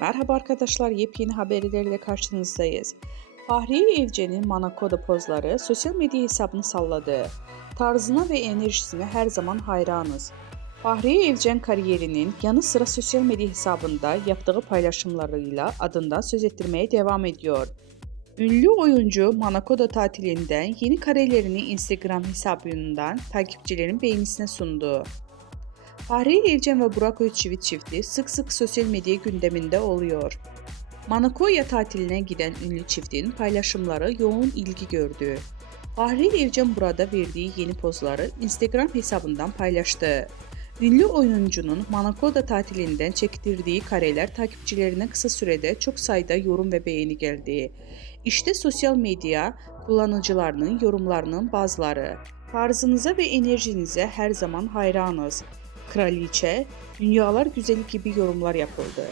Merhaba arkadaşlar, yepyeni haberleriyle karşınızdayız. Fahriye Evcen'in Monaco'da pozları sosyal medya hesabını salladı. Tarzına ve enerjisine her zaman hayranız. Fahriye Evcen kariyerinin yanı sıra sosyal medya hesabında yaptığı paylaşımlarıyla adından söz ettirmeye devam ediyor. Ünlü oyuncu Monaco'da tatilinden yeni karelerini Instagram hesabından takipçilerin beğenisine sundu. Fahri Evcen ve Burak Özçivit çifti sık sık sosyal medya gündeminde oluyor. Manakoya tatiline giden ünlü çiftin paylaşımları yoğun ilgi gördü. Fahri Evcen burada verdiği yeni pozları Instagram hesabından paylaştı. Ünlü oyuncunun Monaco'da tatilinden çektirdiği kareler takipçilerine kısa sürede çok sayıda yorum ve beğeni geldi. İşte sosyal medya kullanıcılarının yorumlarının bazıları. Tarzınıza ve enerjinize her zaman hayranız kraliçe, dünyalar güzeli gibi yorumlar yapıldı.